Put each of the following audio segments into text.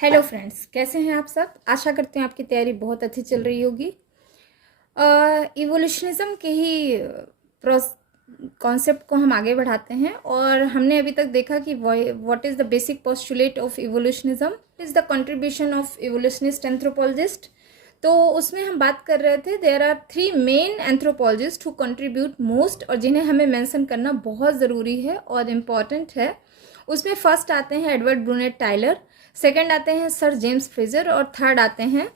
Hello friends, कैसे हैं आप सब। आशा करते हैं आपकी तैयारी बहुत अच्छी चल रही होगी। इवोल्यूशनिज्म के ही कॉन्सेप्ट को हम आगे बढ़ाते हैं और हमने अभी तक देखा कि what is the basic postulate of evolutionism is the contribution of evolutionist anthropologist. तो उसमें हम बात कर रहे थे there are 3 main anthropologist who contribute most और जिन्हें हमें मेंशन करना बहुत ज़रूरी है और इम्पॉर्टेंट है। उसमें फर्स्ट आते हैं एडवर्ड ब्रूनेट टाइलर, सेकंड आते हैं सर जेम्स फ्रेजर और थर्ड आते हैं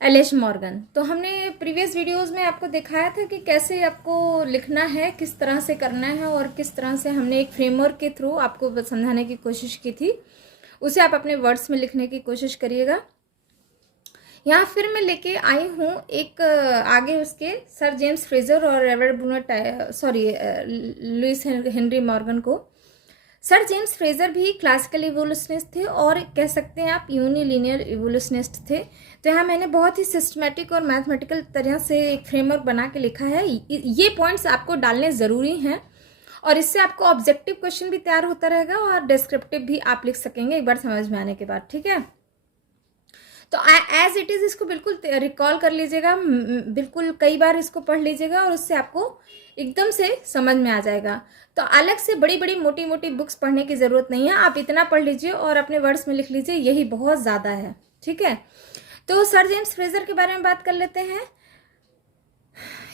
एलिस मॉर्गन। तो हमने प्रीवियस वीडियोस में आपको दिखाया था कि कैसे आपको लिखना है, किस तरह से करना है और किस तरह से हमने एक फ्रेमवर्क के थ्रू आपको समझाने की कोशिश की थी। उसे आप अपने वर्ड्स में लिखने की कोशिश करिएगा। यहाँ फिर मैं लेके आई हूँ एक आगे उसके सर जेम्स फ्रेजर और Edward Burnett Lewis Henry Morgan को। सर जेम्स फ्रेजर भी क्लासिकल इवोल्यूशनिस्ट थे और कह सकते हैं आप यूनिलीनियर इवोल्यूशनिस्ट थे। तो यहाँ मैंने बहुत ही सिस्टमेटिक और मैथमेटिकल तरह से एक फ्रेमवर्क बना के लिखा है। ये पॉइंट्स आपको डालने ज़रूरी हैं और इससे आपको ऑब्जेक्टिव क्वेश्चन भी तैयार होता रहेगा और डिस्क्रिप्टिव भी आप लिख सकेंगे एक बार समझ में आने के बाद। ठीक है, तो एज इट इज़ इसको बिल्कुल रिकॉल कर लीजिएगा, बिल्कुल कई बार इसको पढ़ लीजिएगा और उससे आपको एकदम से समझ में आ जाएगा। तो अलग से बड़ी बड़ी मोटी मोटी बुक्स पढ़ने की ज़रूरत नहीं है, आप इतना पढ़ लीजिए और अपने वर्ड्स में लिख लीजिए, यही बहुत ज़्यादा है। ठीक है, तो सर जेम्स फ्रेजर के बारे में बात कर लेते हैं।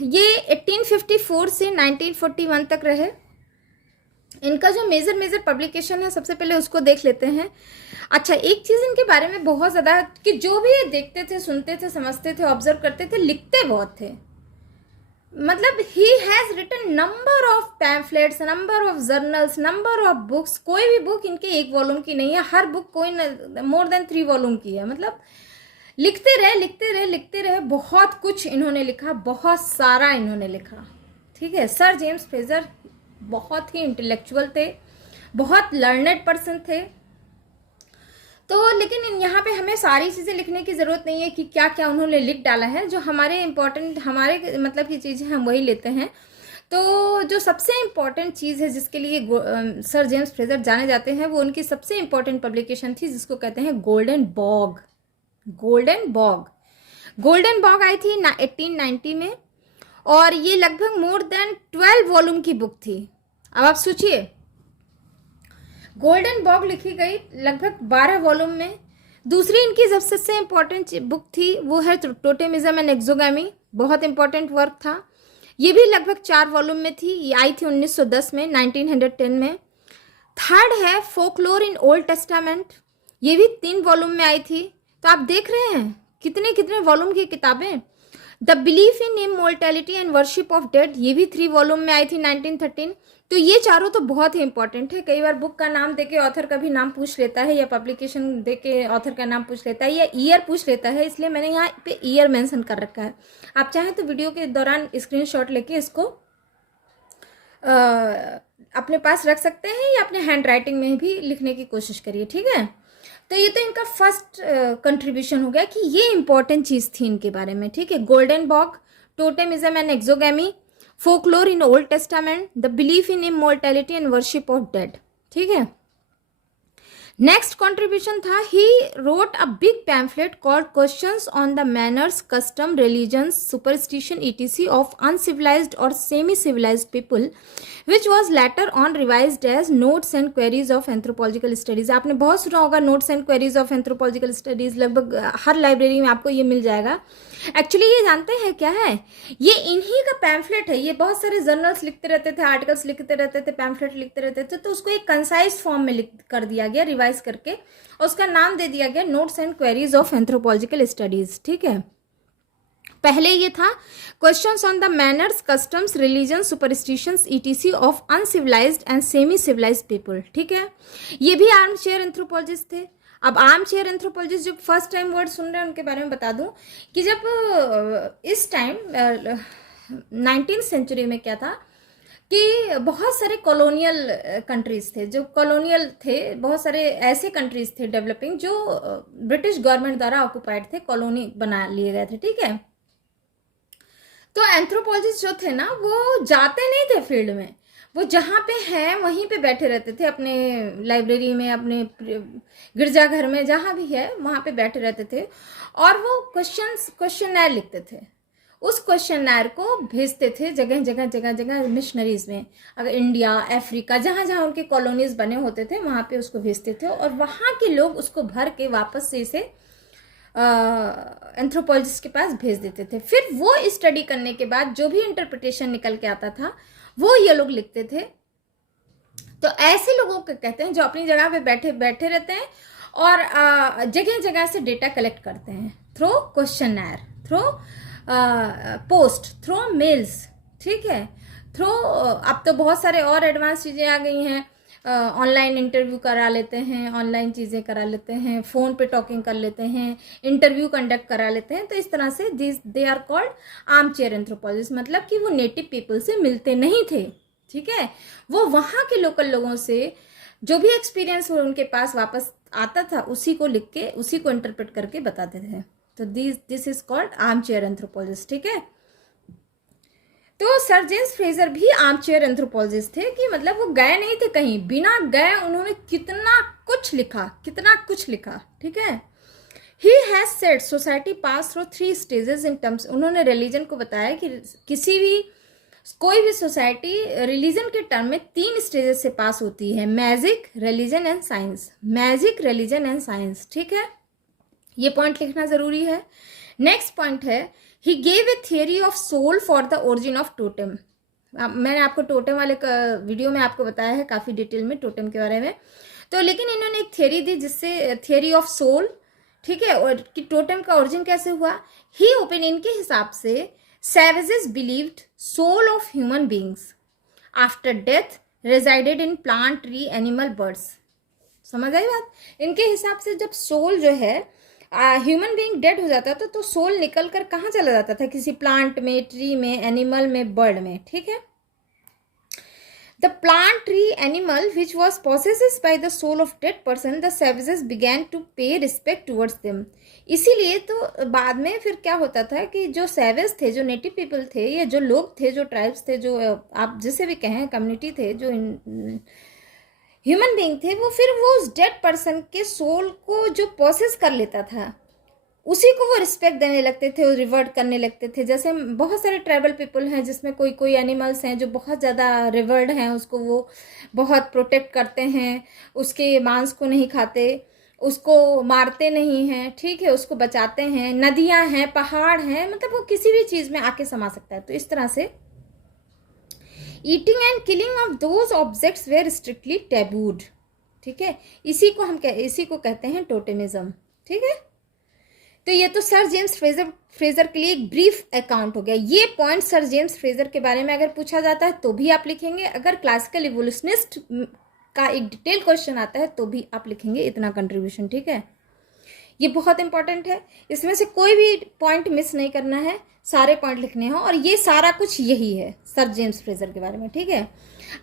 ये 1854 से 1941 तक रहे। इनका जो मेजर पब्लिकेशन है सबसे पहले उसको देख लेते हैं। अच्छा, एक चीज़ इनके बारे में बहुत ज़्यादा कि जो भी ये देखते थे, सुनते थे, समझते थे, ऑब्जर्व करते थे, लिखते बहुत थे। मतलब ही has written number of pamphlets, number of journals, number of books. कोई भी बुक इनके एक वॉल्यूम की नहीं है, हर बुक कोई मोर देन 3 वॉल्यूम की है। मतलब लिखते रहे, बहुत कुछ इन्होंने लिखा, बहुत सारा इन्होंने लिखा। ठीक है, सर जेम्स फ्रेजर बहुत ही इंटेलेक्चुअल थे, बहुत लर्नेड पर्सन थे। तो लेकिन यहाँ पे हमें सारी चीज़ें लिखने की ज़रूरत नहीं है कि क्या क्या उन्होंने लिख डाला है। जो हमारे इम्पोर्टेंट, हमारे मतलब की चीज़ें हम वही लेते हैं। तो जो सबसे इम्पॉर्टेंट चीज़ है जिसके लिए सर जेम्स फ्रेजर जाने जाते हैं, वो उनकी सबसे इम्पॉर्टेंट पब्लिकेशन थी जिसको कहते हैं गोल्डन बॉग। गोल्डन बॉग आई थी 1890 में और ये लगभग मोर देन 12 वॉल्यूम की बुक थी। अब आप सोचिए, गोल्डन बॉग लिखी गई लगभग 12 वॉल्यूम में। दूसरी इनकी सबसे इम्पोर्टेंट बुक थी वो है टोटेमिज्म एंड एक्सोगैमी, बहुत इंपॉर्टेंट वर्क था। ये भी लगभग 4 वॉल्यूम में थी, ये आई थी 1910 में, 1910 में। थर्ड है फोकलोर इन ओल्ड टेस्टामेंट, ये भी 3 वॉल्यूम में आई थी। तो आप देख रहे हैं कितने कितने वॉल्यूम की किताबें। The belief in immortality and worship of dead, ये भी 3 वॉल्यूम में आई थी 1913। तो ये चारों तो बहुत ही इंपॉर्टेंट है। कई बार बुक का नाम देके ऑथर का भी नाम पूछ लेता है या पब्लिकेशन देके ऑथर का नाम पूछ लेता है या ईयर पूछ लेता है, इसलिए मैंने यहाँ पे ईयर मेंशन कर रखा है। आप चाहें तो वीडियो के दौरान स्क्रीनशॉट लेके इसको अपने पास रख सकते हैं या अपने हैंड राइटिंग में भी लिखने की कोशिश करिए। ठीक है, तो ये तो इनका फर्स्ट कंट्रीब्यूशन हो गया कि ये इंपॉर्टेंट चीज़ थी इनके बारे में। ठीक है, golden bough, totemism and exogamy, folklore in Old Testament, the belief in immortality and worship of dead. ठीक है, नेक्स्ट कॉन्ट्रीब्यूशन था, he wrote a big pamphlet called questions on the manners, custom, religions, superstition etc of uncivilised और semi civilised people, which was later on revised as notes and queries of anthropological studies. आपने बहुत सुना होगा notes and queries of anthropological studies, लगभग हर library में आपको ये मिल जाएगा। एक्चुअली ये जानते हैं क्या है, ये इन्हीं का पैम्फलेट है। ये बहुत सारे जर्नल्स लिखते रहते थे, आर्टिकल्स लिखते रहते थे, पैम्फलेट लिखते रहते थे, तो उसको एक कंसाइज फॉर्म में लिख कर दिया गया, रिवाइज करके, और उसका नाम दे दिया गया notes and queries of anthropological studies. ठीक है, पहले ये था questions on the manners, customs, religion, superstitions etc of uncivilised and semi civilised people. ठीक है, ये भी आर्म चेयर एंथ्रोपोलॉजिस्ट थे। अब आर्म चेयर एंथ्रोपोलॉजिस्ट जो फर्स्ट टाइम वर्ड सुन रहे हैं उनके बारे में बता दूं कि जब इस टाइम 19th सेंचुरी में क्या था कि बहुत सारे कॉलोनियल कंट्रीज थे, जो कॉलोनियल थे, बहुत सारे ऐसे कंट्रीज थे डेवलपिंग जो ब्रिटिश गवर्नमेंट द्वारा ऑक्युपाइड थे, कॉलोनी बना लिए गए थे। ठीक है, तो एंथ्रोपोलॉजिस्ट जो थे ना वो जाते नहीं थे फील्ड में, वो जहाँ पे हैं वहीं पे बैठे रहते थे, अपने लाइब्रेरी में, अपने गिरजाघर में, जहाँ भी है वहाँ पे बैठे रहते थे और वो क्वेश्चनर लिखते थे। उस क्वेश्चनर को भेजते थे जगह जगह जगह जगह मिशनरीज में, अगर इंडिया, अफ्रीका, जहाँ जहाँ उनके कॉलोनीज बने होते थे वहाँ पे उसको भेजते थे और वहाँ के लोग उसको भर के वापस से इसे एंथ्रोपोलॉजिस्ट के पास भेज देते थे। फिर वो स्टडी करने के बाद जो भी इंटरप्रिटेशन निकल के आता था वो ये लोग लिखते थे। तो ऐसे लोगों को कहते हैं जो अपनी जगह पे बैठे बैठे रहते हैं और जगह जगह से डेटा कलेक्ट करते हैं through questionnaire, through post, through mails, ठीक है, थ्रू अब तो बहुत सारे और एडवांस चीज़ें आ गई हैं, ऑनलाइन इंटरव्यू करा लेते हैं, ऑनलाइन चीज़ें करा लेते हैं, फ़ोन पे टॉकिंग कर लेते हैं, इंटरव्यू कंडक्ट करा लेते हैं। तो इस तरह से they are called arm chair anthropologist, मतलब कि वो नेटिव पीपल से मिलते नहीं थे, ठीक है, वो वहाँ के लोकल लोगों से जो भी एक्सपीरियंस उनके पास वापस आता था उसी को लिख के, उसी को इंटरप्रेट करके बताते थे। तो this is called arm chair anthropologist, ठीक है। तो सर जेम्स फ्रेजर भी आर्म चेयर एंथ्रोपोलॉजिस्ट थे, कि मतलब वो गए नहीं थे कहीं, बिना गए उन्होंने कितना कुछ लिखा, ठीक है। He has said society pass through 3 stages in terms, उन्होंने रिलीजन को बताया कि कोई भी सोसाइटी रिलीजन के टर्म में 3 स्टेजेस से पास होती है, magic, religion and science, magic, religion and science, ठीक है, ये पॉइंट लिखना जरूरी है। नेक्स्ट पॉइंट है, he gave a theory of soul for the origin of totem. मैंने आपको टोटेम वाले वीडियो में आपको बताया है काफ़ी डिटेल में टोटेम के बारे में, तो लेकिन इन्होंने एक थियरी दी जिससे थियरी ऑफ सोल, ठीक है, और कि टोटेम का ओरिजिन कैसे हुआ। ही ओपिनियन के हिसाब से savages believed soul of human beings after death resided in plant, tree, animal, birds। समझ आई बात? इनके हिसाब से जब सोल जो है ह्यूमन बीइंग डेड हो जाता था तो सोल निकल कर कहाँ चला जाता था, किसी प्लांट में, ट्री में, एनिमल में, बर्ड में, ठीक है। The plant, tree, animal which was possessed by the soul of dead person, the savages began to pay respect towards them। इसीलिए तो बाद में फिर क्या होता था कि जो सैवेज थे, जो नेटिव पीपल थे, या जो लोग थे, जो ट्राइब्स थे, जो आप जिसे भी कहें कम्युनिटी थे, जो ह्यूमन बीइंग थे, वो फिर वो उस डेड पर्सन के सोल को जो प्रोसेस कर लेता था उसी को वो रिस्पेक्ट देने लगते थे, रिवर्ट करने लगते थे। जैसे बहुत सारे ट्राइबल पीपल हैं जिसमें कोई एनिमल्स हैं जो बहुत ज़्यादा रिवर्ड हैं, उसको वो बहुत प्रोटेक्ट करते हैं, उसके मांस को नहीं खाते, उसको मारते नहीं हैं, ठीक है, उसको बचाते हैं। नदियां हैं, पहाड़ हैं, मतलब वो किसी भी चीज़ में आके समा सकता है। तो इस तरह से eating and killing of those objects were strictly tabooed, ठीक है, इसी को कहते हैं टोटेमिज्म, ठीक है। तो ये तो सर जेम्स फ्रेजर के लिए एक ब्रीफ अकाउंट हो गया। ये पॉइंट सर जेम्स फ्रेजर के बारे में अगर पूछा जाता है तो भी आप लिखेंगे, अगर क्लासिकल इवोल्यूशनिस्ट का एक डिटेल क्वेश्चन आता है तो भी आप लिखेंगे इतना कंट्रीब्यूशन, ठीक है। ये बहुत इंपॉर्टेंट है, इसमें से कोई भी पॉइंट मिस नहीं करना है, सारे पॉइंट लिखने हैं, और ये सारा कुछ यही है सर जेम्स फ्रेजर के बारे में, ठीक है।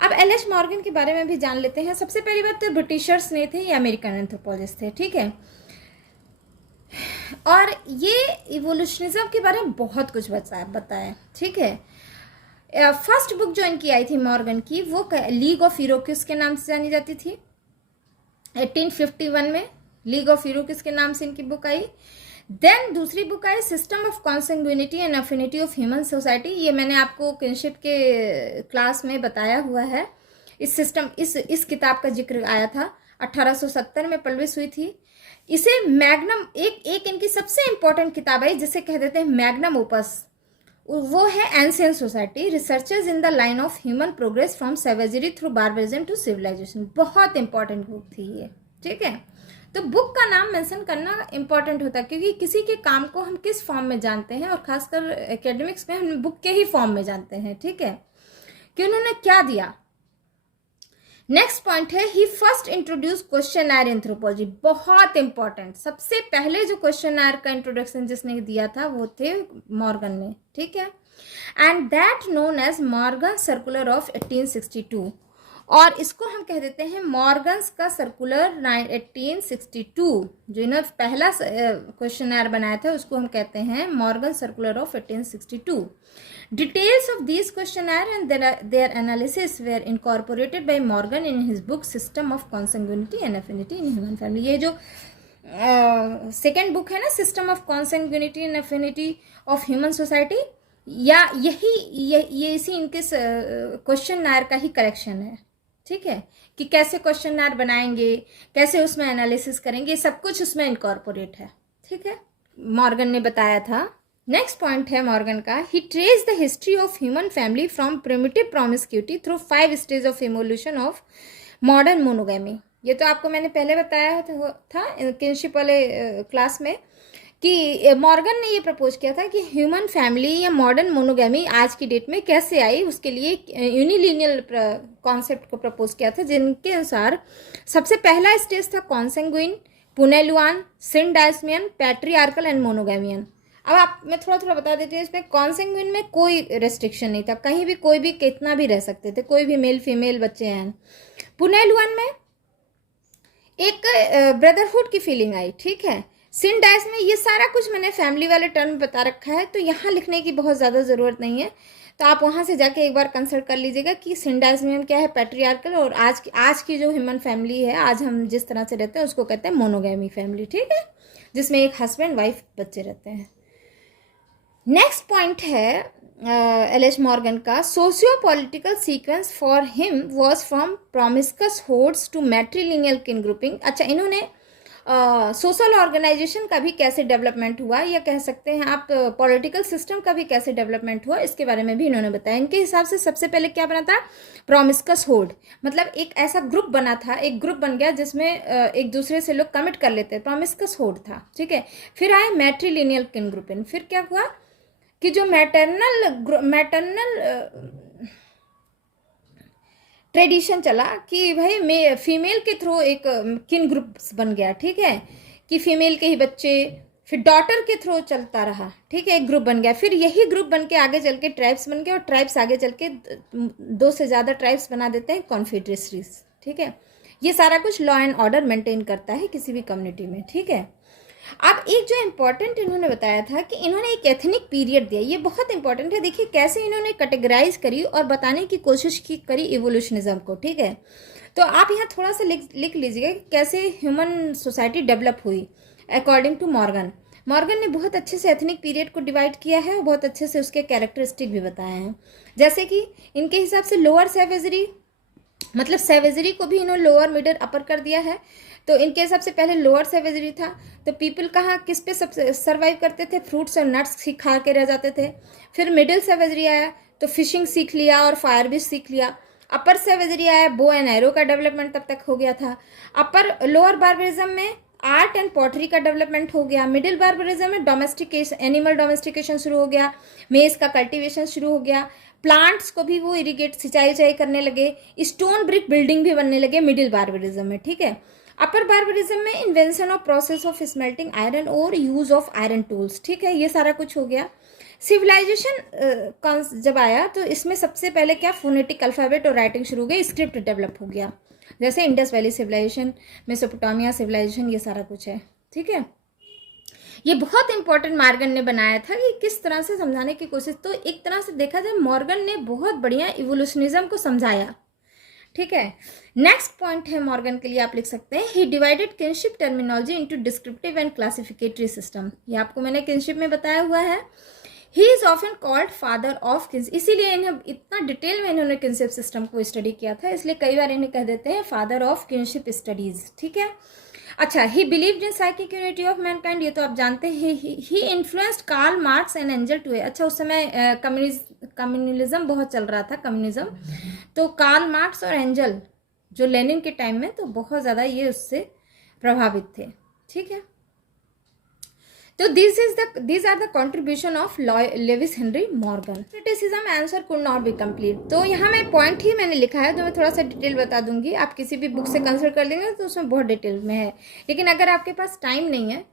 अब एल.एच. मॉर्गन के बारे में भी जान लेते हैं। सबसे पहली बात तो ब्रिटिशर्स नहीं थे, ये अमेरिकन एंथ्रोपोलॉजिस्ट थे, ठीक है। और ये इवोल्यूशनिज्म के बारे में बहुत कुछ बताया, ठीक है। फर्स्ट बुक जो इनकी आई थी मॉर्गन की, वो लीग ऑफ इरोक्यूज के नाम से जानी जाती थी। 1851 में लीग ऑफ इरोक्यूज के नाम से इनकी बुक आई। देन दूसरी बुक आई system of consanguinity and affinity of human society. ये मैंने आपको किनशिप के क्लास में बताया हुआ है। इस किताब का जिक्र आया था, 1870 में पब्लिश हुई थी। इसे मैग्नम, एक इनकी सबसे इंपॉर्टेंट किताब है जिसे कह देते हैं मैग्नम ओपस, वो है ancient society, researches in the line of human progress from savagery through barbarism to civilisation. बहुत इंपॉर्टेंट बुक थी ये, ठीक है। तो बुक का नाम मेंशन करना इंपॉर्टेंट होता है क्योंकि किसी के काम को हम किस फॉर्म में जानते हैं, और खासकर एकेडमिक्स में हम बुक के ही फॉर्म में जानते हैं, ठीक है, कि उन्होंने क्या दिया। नेक्स्ट पॉइंट है, ही फर्स्ट इंट्रोड्यूस क्वेश्चनर एंथ्रोपोलॉजी। बहुत इंपॉर्टेंट, सबसे पहले जो क्वेश्चनर का इंट्रोडक्शन जिसने दिया था वो थे मॉर्गन ने, ठीक है। And that known as Morgan circular of 1862। और इसको हम कह देते हैं मॉर्गन्स का सर्कुलर 1862। जो इन्होंने पहला क्वेश्चनर बनाया था उसको हम कहते हैं Morgan circular of 1862। Details of this questionnaire and their analysis were incorporated by Morgan in his book system of consanguinity and affinity in human family. ये जो सेकेंड बुक है ना, system of consanguinity and affinity of human society, या ये इसी इनके questionnaire का ही correction है। ठीक है, कि कैसे क्वेश्चनर बनाएंगे, कैसे उसमें एनालिसिस करेंगे, सब कुछ उसमें इनकॉर्पोरेट है। ठीक है, मॉर्गन ने बताया था। नेक्स्ट पॉइंट है मॉर्गन का, he trace the history of human family from primitive promiscuity through 5 stage of evolution of modern monogamy. ये तो आपको मैंने पहले बताया था किनशिप वाले क्लास में, कि मॉर्गन ने ये प्रपोज किया था कि ह्यूमन फैमिली या मॉडर्न मोनोगैमी आज की डेट में कैसे आई, उसके लिए यूनिलिनियल कॉन्सेप्ट को प्रपोज किया था, जिनके अनुसार सबसे पहला स्टेज था कॉन्सेंगुइन, पुनेलुआन, सिंडाइस्मियन, पैट्रियार्कल एंड मोनोगैमियन। अब मैं थोड़ा बता देती हूँ, इसमें कॉन्सेंगुइन में कोई रेस्ट्रिक्शन नहीं था, कहीं भी कोई भी कितना भी रह सकते थे, कोई भी मेल फीमेल बच्चे हैं। पुनेलुआन में एक ब्रदरहुड की फीलिंग आई। ठीक है, सिंडाइस में ये सारा कुछ मैंने फैमिली वाले टर्म बता रखा है, तो यहाँ लिखने की बहुत ज़्यादा ज़रूरत नहीं है, तो आप वहाँ से जाके एक बार कंसल्ट कर लीजिएगा कि सिंडाइस में क्या है, पैट्रियार्कल, और आज की जो ह्यूमन फैमिली है, आज हम जिस तरह से रहते हैं उसको कहते हैं मोनोगैमी फैमिली। ठीक है, जिसमें एक हस्बैंड वाइफ बच्चे रहते हैं। नेक्स्ट पॉइंट है एल.एच. मॉर्गन का, socio political sequence for him was from promiscuous hordes to matrilineal kin grouping. अच्छा, इन्होंने सोशल ऑर्गेनाइजेशन का भी कैसे डेवलपमेंट हुआ, या कह सकते हैं आप पॉलिटिकल सिस्टम का भी कैसे डेवलपमेंट हुआ, इसके बारे में भी इन्होंने बताया। इनके हिसाब से सबसे पहले क्या बना था, प्रोमिस्कस होड, मतलब एक ऐसा ग्रुप बना था, एक ग्रुप बन गया जिसमें एक दूसरे से लोग कमिट कर लेते, प्रोमिस्कस होड था। ठीक है, फिर आए मैट्रिलिनियल किन ग्रुपिंग, फिर क्या हुआ कि जो मैटरनल ट्रेडिशन चला कि भाई फीमेल के थ्रू एक किन ग्रुप्स बन गया। ठीक है, कि फीमेल के ही बच्चे, फिर डॉटर के थ्रू चलता रहा। ठीक है, एक ग्रुप बन गया, फिर यही ग्रुप बन के आगे चल के ट्राइब्स बन गए, और ट्राइब्स आगे चल के 2 से ज़्यादा ट्राइब्स बना देते हैं, कॉन्फेडरेसीज। ठीक है, ये सारा कुछ लॉ एंड ऑर्डर मेंटेन करता है किसी भी कम्युनिटी में। ठीक है, अब एक जो इम्पोर्टेंट इन्होंने बताया था कि इन्होंने एक एथनिक पीरियड दिया, ये बहुत इंपॉर्टेंट है। देखिए कैसे इन्होंने कैटेगराइज करी और बताने की कोशिश करी इवोल्यूशनिज्म को। ठीक है, तो आप यहाँ थोड़ा सा लिख लीजिएगा कि कैसे ह्यूमन सोसाइटी डेवलप हुई अकॉर्डिंग टू मॉर्गन। मॉर्गन ने बहुत अच्छे से एथनिक पीरियड को डिवाइड किया है और बहुत अच्छे से उसके कैरेक्टरिस्टिक भी बताए हैं। जैसे कि इनके हिसाब से लोअर सैवेजरी, मतलब सैवेजरी को भी इन्होंने लोअर, मिडिल, अपर कर दिया है। तो इनके हिसाब से पहले लोअर सैवेजरी था, तो पीपल कहाँ किस पे सब सर्वाइव करते थे, फ्रूट्स और नट्स खा के रह जाते थे। फिर मिडिल सैवेजरी आया तो फिशिंग सीख लिया और फायर भी सीख लिया। अपर सैवेजरी आया, बो एंड एरो का डेवलपमेंट तब तक हो गया था। लोअर बार्बरिज्म में आर्ट एंड पॉटरी का डेवलपमेंट हो गया। मिडिल बार्बरिज्म में डोमेस्टिकेशन, एनिमल डोमेस्टिकेशन शुरू हो गया, मेज का कल्टीवेशन शुरू हो गया, प्लांट्स को भी वो इरिगेट, सिंचाई करने लगे, स्टोन ब्रिक बिल्डिंग भी बनने लगे मिडिल बार्बरिज्म में। ठीक है, अपर बार्बरिज्म में invention of process of smelting iron और यूज ऑफ आयरन टूल्स। ठीक है, ये सारा कुछ हो गया। सिविलाइजेशन जब आया तो इसमें सबसे पहले क्या, फोनेटिक अल्फाबेट और राइटिंग शुरू हो गई, स्क्रिप्ट डेवलप हो गया, जैसे Indus valley civilisation, Mesopotamia civilisation, ये सारा कुछ है। ठीक है, ये बहुत इंपॉर्टेंट मॉर्गन ने बनाया था कि किस तरह से समझाने की कोशिश। तो एक तरह से देखा जाए मॉर्गन ने बहुत बढ़िया इवोल्यूशनिज्म को समझाया। ठीक है, नेक्स्ट पॉइंट है मॉर्गन के लिए, आप लिख सकते हैं, he divided kinship terminology into descriptive and classificatory system. ये आपको मैंने किनशिप में बताया हुआ है। He is often called father of kins, इसीलिए इन्हें इतना डिटेल में इन्होंने किनशिप सिस्टम को स्टडी किया था, इसलिए कई बार इन्हें कह देते हैं फादर ऑफ किनशिप स्टडीज। ठीक है, अच्छा, he believed in psychic unity of mankind, ये तो आप जानते हैं। He influenced Karl Marx and Engel टुवे। अच्छा, उस समय कम्युनलिज्म बहुत चल रहा था, कम्युनिज्म, तो कार्ल मार्क्स और एंजल जो लेनिन के टाइम में, तो बहुत ज़्यादा ये उससे प्रभावित थे। ठीक है, तो these are the contribution of Lewis Henry Morgan. Criticism answer could not be complete, तो यहाँ मैं पॉइंट ही मैंने लिखा है, जो मैं थोड़ा सा डिटेल बता दूंगी, आप किसी भी बुक से कंसल्ट कर लेंगे तो उसमें बहुत डिटेल में है। लेकिन अगर आपके पास टाइम नहीं है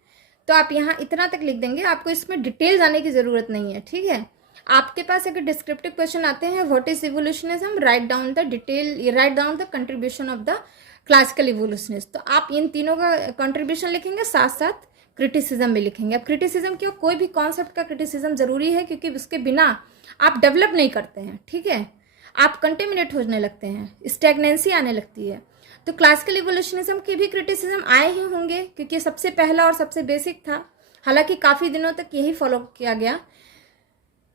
तो आप यहाँ इतना तक लिख देंगे, आपको इसमें डिटेल जाने की ज़रूरत नहीं है। ठीक है, आपके पास अगर डिस्क्रिप्टिव क्वेश्चन आते हैं what is evolutionism, write down the detail, write down the contribution of the classical evolutionist, तो आप इन तीनों का कंट्रीब्यूशन लिखेंगे, साथ साथ क्रिटिसिज्म भी लिखेंगे। अब क्रिटिसिज्म क्यों, कोई भी कॉन्सेप्ट का क्रिटिसिज्म जरूरी है क्योंकि उसके बिना आप डेवलप नहीं करते हैं, ठीक है, आप कंटेमिनेट होने लगते हैं, स्टैग्नेंसी आने लगती है। तो क्लासिकल इवोल्यूशनिज्म के भी क्रिटिसिज्म आए ही होंगे क्योंकि सबसे पहला और सबसे बेसिक था, हालांकि काफ़ी दिनों तक यही फॉलो किया गया।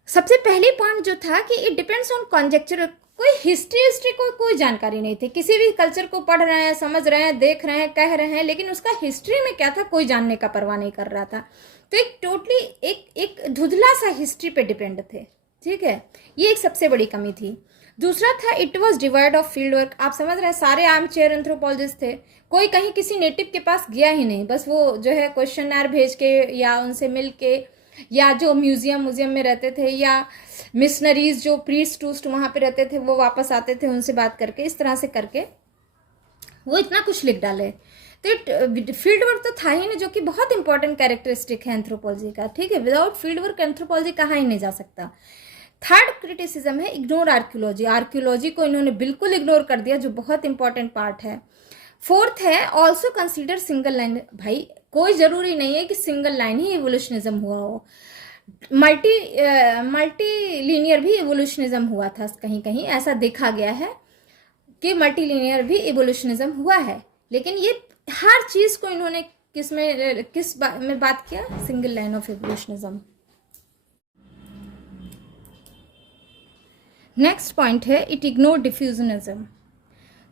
सबसे पहली पॉइंट जो था कि इट डिपेंड्स ऑन कॉन्जेक्चर, कोई हिस्ट्री को कोई जानकारी नहीं थी, किसी भी कल्चर को पढ़ रहे हैं, समझ रहे हैं, देख रहे हैं, कह रहे हैं, लेकिन उसका हिस्ट्री में क्या था कोई जानने का परवाह नहीं कर रहा था। तो एक टोटली एक धुंधला सा हिस्ट्री पे डिपेंड थे, ठीक है, ये एक सबसे बड़ी कमी थी। दूसरा था it was divide of field work, आप समझ रहे हैं, सारे आर्म चेयर एंथ्रोपोलॉजिस्ट थे, कोई कहीं किसी नेटिव के पास गया ही नहीं, बस वो जो है क्वेश्चनर भेज के या उनसे मिल के या जो म्यूजियम में रहते थे या मिशनरीज जो प्रीस्ट टूस्ट वहाँ पे रहते थे वो वापस आते थे, उनसे बात करके इस तरह से करके वो इतना कुछ लिख डाले। तो फील्ड वर्क तो था ही नहीं, जो कि बहुत इंपॉर्टेंट कैरेक्टरिस्टिक है एंथ्रोपोलॉजी का, ठीक है, विदाउट फील्ड वर्क एंथ्रोपोलॉजी कहाँ ही नहीं जा सकता। थर्ड क्रिटिसिज्म है इग्नोर आर्कियोलॉजी, आर्कियोलॉजी को इन्होंने बिल्कुल इग्नोर कर दिया, जो बहुत इंपॉर्टेंट पार्ट है। फोर्थ है ऑल्सो कंसीडर सिंगल लाइन, भाई कोई जरूरी नहीं है कि सिंगल लाइन ही इवोल्यूशनिज्म हुआ हो, मल्टी लीनियर भी इवोल्यूशनिज्म हुआ था, कहीं कहीं ऐसा देखा गया है कि मल्टी लीनियर भी इवोल्यूशनिज्म हुआ है, लेकिन ये हर चीज को इन्होंने किस में बात किया, single line of evolutionism. Next point है इट इग्नोर डिफ्यूजनिज्म,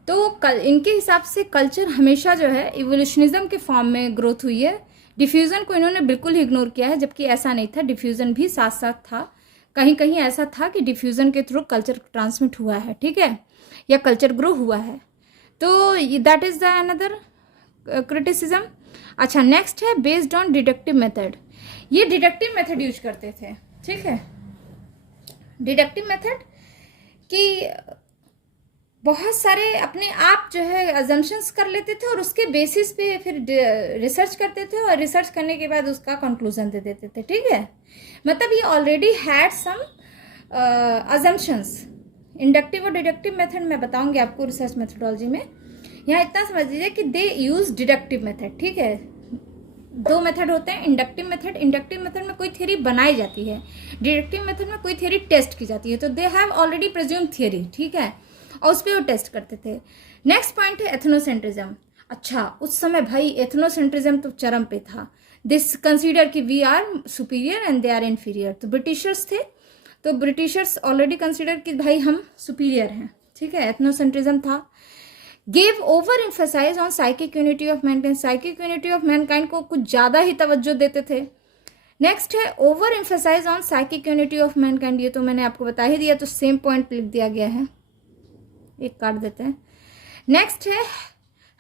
तो इनके हिसाब से कल्चर हमेशा जो है इवोल्यूशनिज्म के फॉर्म में ग्रोथ हुई है, डिफ्यूजन को इन्होंने बिल्कुल ही इग्नोर किया है, जबकि ऐसा नहीं था, डिफ्यूजन भी साथ साथ था, कहीं कहीं ऐसा था कि डिफ्यूजन के थ्रू कल्चर ट्रांसमिट हुआ है, ठीक है, या कल्चर ग्रो हुआ है। तो that is the another criticism. अच्छा, नेक्स्ट है बेस्ड ऑन डिडक्टिव मेथड, ये डिडक्टिव मेथड यूज करते थे, ठीक है, डिडक्टिव मेथड कि बहुत सारे अपने आप जो है अजम्पशंस कर लेते थे और उसके बेसिस पे फिर रिसर्च करते थे और रिसर्च करने के बाद उसका कंक्लूजन दे देते थे, ठीक है, मतलब ये already had some assumptions. Inductive और डिडक्टिव मेथड मैं बताऊंगी आपको रिसर्च मेथोडोलॉजी में, यहाँ इतना समझ लीजिए कि दे यूज डिडक्टिव मेथड, ठीक है, दो मेथड होते हैं, इंडक्टिव मेथड में कोई थ्योरी बनाई जाती है, डिडक्टिव मेथड में कोई थ्योरी टेस्ट की जाती है, तो they have already presume theory, ठीक है, और उस पर वो टेस्ट करते थे। नेक्स्ट पॉइंट है एथनोसेंट्रिज्म। अच्छा, उस समय भाई एथनोसेंट्रिज्म तो चरम पे था, दिस कंसीडर कि we are superior and they are inferior, तो ब्रिटिशर्स थे, तो ब्रिटिशर्स ऑलरेडी कंसीडर कि भाई हम सुपीरियर हैं, ठीक है, एथनोसेंट्रिज्म था। Gave over emphasise on psychic unity of mankind, psychic unity of mankind को कुछ ज़्यादा ही तवज्जो देते थे। नेक्स्ट है over emphasise on psychic unity of mankind, ये तो मैंने आपको बता ही दिया, तो सेम पॉइंट लिख दिया गया है, एक काट देते हैं। नेक्स्ट है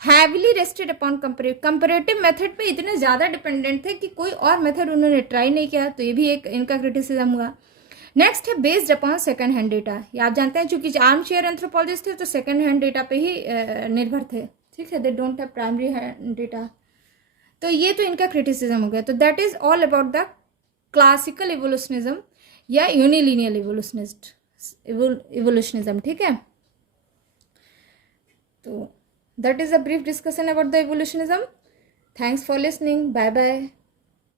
heavily rested upon comparative method पे इतने ज़्यादा डिपेंडेंट थे कि कोई और मेथड उन्होंने ट्राई नहीं किया, तो ये भी एक इनका क्रिटिसिज्म हुआ। नेक्स्ट है based upon second hand data, ये आप जानते हैं चूंकि आर्म चेयर एंथ्रोपोलॉजिस्ट थे तो सेकंड हैंड डेटा पे ही निर्भर थे, ठीक है, they don't have primary hand data, तो ये तो इनका क्रिटिसिज्म हो गया। तो that is all about the classical evolutionism या यूनिलीनियर इवोल्यूशनिज्म, ठीक है। तो that is a brief discussion about the evolutionism. Thanks for listening. Bye bye.